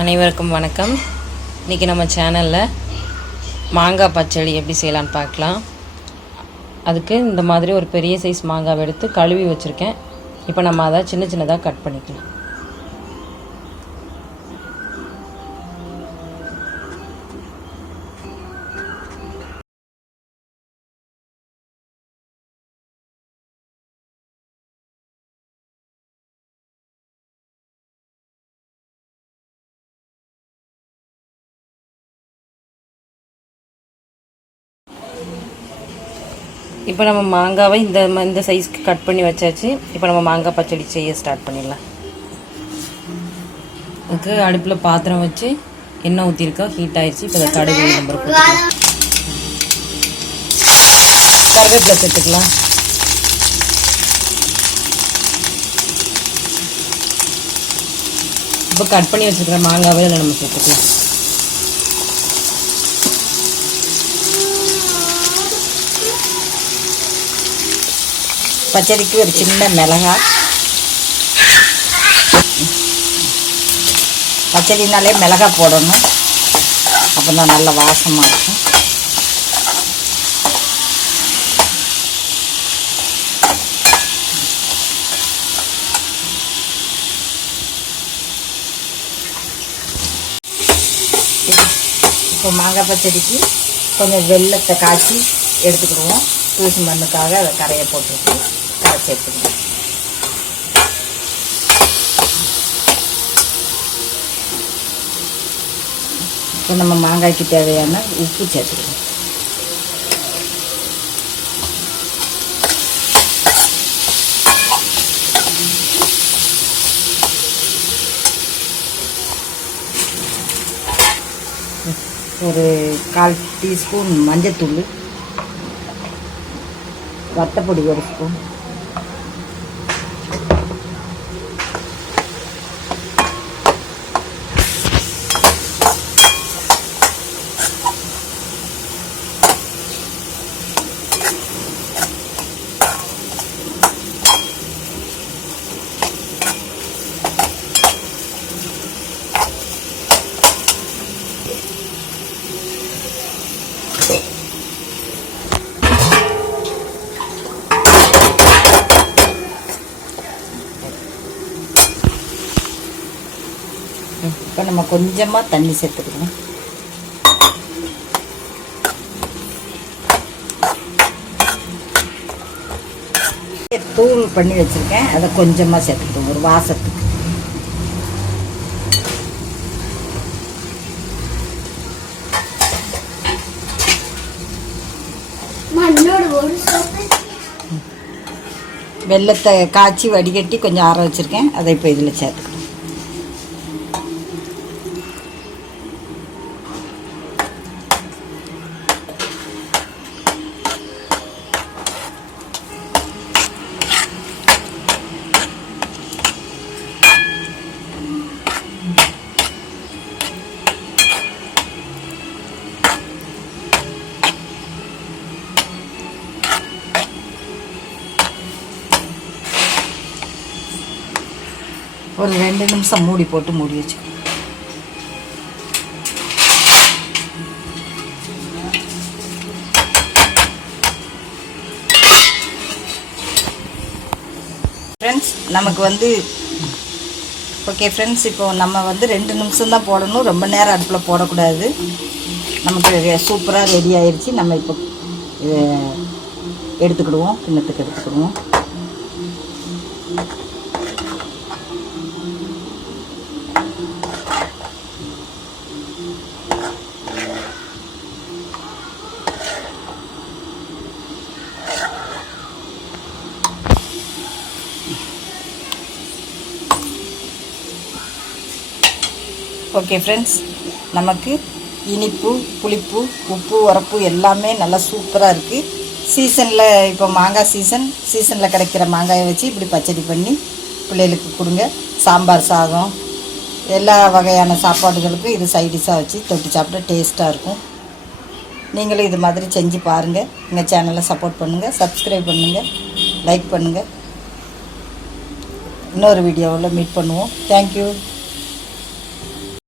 அனைவருக்கும் வணக்கம். இன்றைக்கி நம்ம சேனலில் மாங்காய் பச்சடி எப்படி செய்யலான்னு பார்க்கலாம். அதுக்கு இந்த மாதிரி ஒரு பெரிய சைஸ் மாங்காவை எடுத்து கழுவி வச்சுருக்கேன். இப்போ நம்ம அதை சின்ன சின்னதாக கட் பண்ணிக்கலாம். இப்போ நம்ம மாங்காவை இந்த சைஸ்க்கு கட் பண்ணி வச்சாச்சு. இப்போ நம்ம மாங்காய் பச்சடி செய்ய ஸ்டார்ட் பண்ணிடலாம். அதுக்கு அடுப்பில் பாத்திரம் வச்சு எண்ணெய் ஊற்றிருக்கோம், ஹீட் ஆயிடுச்சு. இப்போ அதை கடுகு நம்பர் கருவேப்பிலை சேர்த்துக்கலாம். இப்போ கட் பண்ணி வச்சுருக்கிற மாங்காவை அதில் நம்ம சேர்த்துக்கலாம். பச்சடிக்கு ஒரு சின்ன மிளகாய், பச்சடினாலே மிளகாய் போடணும், அப்போ தான் நல்ல வாசமாக இருக்கும். இப்போ மாங்காய் பச்சடிக்கு கொஞ்சம் வெல்லத்தை காய்ச்சி எடுத்துக்கிடுவோம். தூசி மண்ணுக்காக அதை கரையை போட்டுருக்கு கரைச்சி எடுத்துக்கணும். இப்போ நம்ம மாங்காய்க்கு தேவையான உப்பு சேர்த்துக்கணும். ஒரு 1/4 டீஸ்பூன் மஞ்சத்தூள், வத்தப்பொடி 1 ஸ்பூன், இப்போ நம்ம கொஞ்சமாக தண்ணி சேர்த்துக்கணும். தூள் பண்ணி வச்சுருக்கேன், அதை கொஞ்சமாக சேர்த்துக்கணும் ஒரு வாசத்துக்கு. வெல்லத்தை காய்ச்சி வடிகட்டி கொஞ்சம் ஆற வச்சுருக்கேன், அதை இப்போ இதில் சேர்த்துக்கணும். ஒரு 2 நிமிஷம் மூடி போட்டு மூடி வச்சுக்கணும். ஃப்ரெண்ட்ஸ் நமக்கு ஓகே ஃப்ரெண்ட்ஸ், இப்போ நம்ம 2 நிமிஷம் தான் போடணும், ரொம்ப நேரம் அடுப்பில் போடக்கூடாது. நமக்கு சூப்பராக ரெடி ஆயிடுச்சு. நம்ம இப்போ எடுத்துக்கிடுவோம், கிண்ணத்துக்கு எடுத்துக்கிடுவோம். ஓகே ஃப்ரெண்ட்ஸ், நமக்கு இனிப்பு, புளிப்பு, உப்பு, உரப்பு எல்லாமே நல்லா சூப்பராக இருக்குது. சீசனில் இப்போ மாங்காய் சீசனில் கிடைக்கிற மாங்காயை வச்சு இப்படி பச்சடி பண்ணி பிள்ளைகளுக்கு கொடுங்க. சாம்பார் சாதம், எல்லா வகையான சாப்பாடுகளுக்கும் இது சைடிஷாக வச்சு தொட்டு சாப்பிட டேஸ்ட்டாக இருக்கும். நீங்களும் இது மாதிரி செஞ்சு பாருங்கள். எங்கள் சேனலை சப்போர்ட் பண்ணுங்கள், சப்ஸ்கிரைப் பண்ணுங்கள், லைக் பண்ணுங்கள். இன்னொரு வீடியோவில் மீட் பண்ணுவோம். தேங்க்யூ.